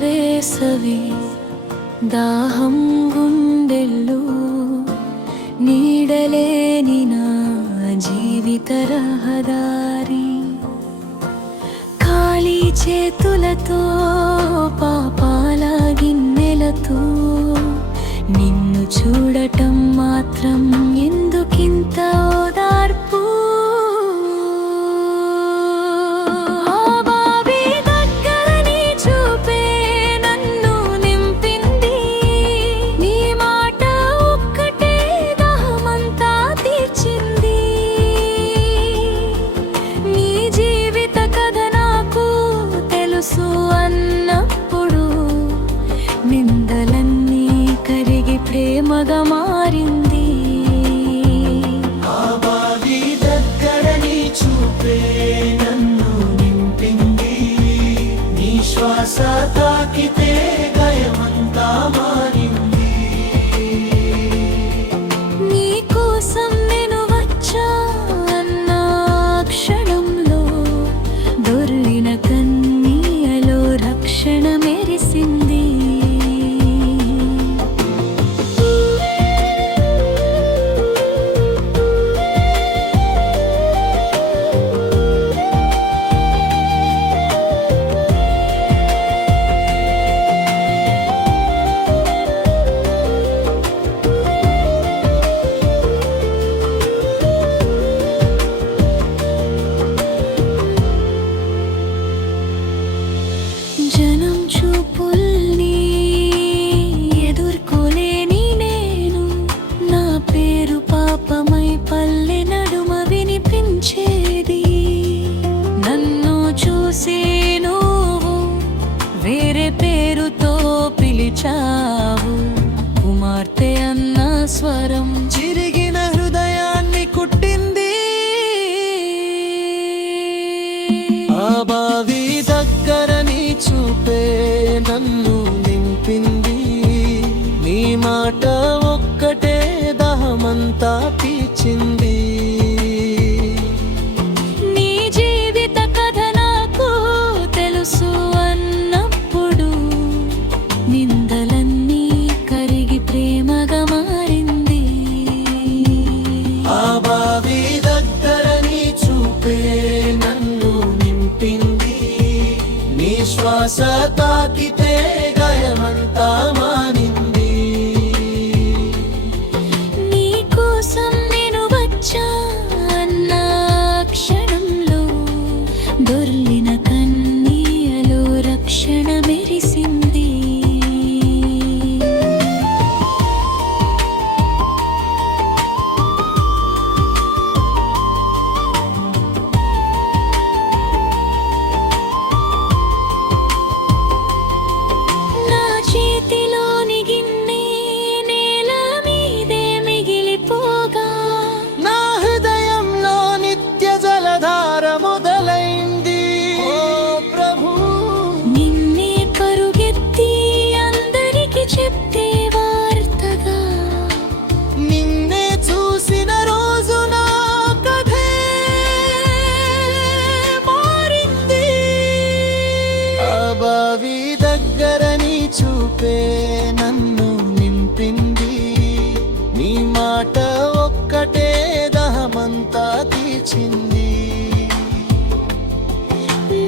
వేసవి దాహం గుండెల్లో నీడలేని నా జీవిత రహదారి ఖాళీ చేతులతో పాపాల గిన్నెలతో నిన్ను చూడటం మాత్రం ఎందుకింత ఓదార్పు అన్నప్పుడు నిందలన్నీ కరిగి ప్రేమగా మారింది. ఆ బావి దగ్గర నీ చూపే నన్ను నింపింది. నీ శ్వాస తాకితే గాయమంతా మారింది. నీ కోసం నేను వచ్చా అన్న క్షణంలో దొర్లిన రక్షణ మెరిసింది. జనం చూపుల్ని ఎదుర్కోలేని నేను నా పేరు పాపమై పల్లె నడుమ వినిపించేది. నన్ను చూసి నువ్వు వేరే పేరుతో పిలిచావు. కుమార్తె అన్న స్వరం చిరిగిన హృదయాన్ని కుట్టింది. ఆ బావి దగ్గర చూపే నన్ను నింపింది. నీ మాట ఒక్కటే దహమంతా తీర్చింది. నీ జీవిత కథ నాకు తెలుసు అన్నప్పుడు నిందలన్నీ కరిగి ప్రేమగా మారింది. ఆ బావి దగ్గర నీ చూపే నన్ను నింపింది. నీ శ్వాస తాకితే గాయమంతా మారింది. నీ కోసం నేను వచ్చా అన్న క్షణంలో దొర్లిన కన్నీయలో రక్షణ మెరిసింది. బావి దగ్గర నీ చూపే నన్ను నింపింది. నీ మాట ఒక్కటే దహమంతా తీర్చింది.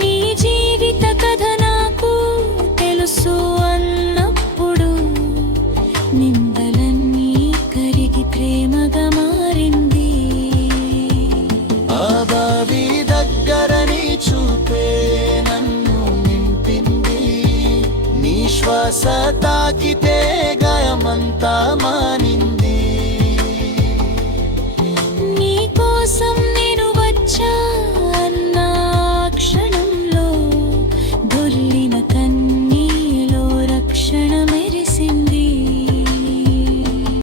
నీ జీవిత కథ నాకు తెలుసు అన్నప్పుడు నిందలన్నీ కరిగి ప్రేమగా మారింది. ఆ బావి దగ్గర నీ చూపే శ్వాస తాకితే గాయమంతా మారింది.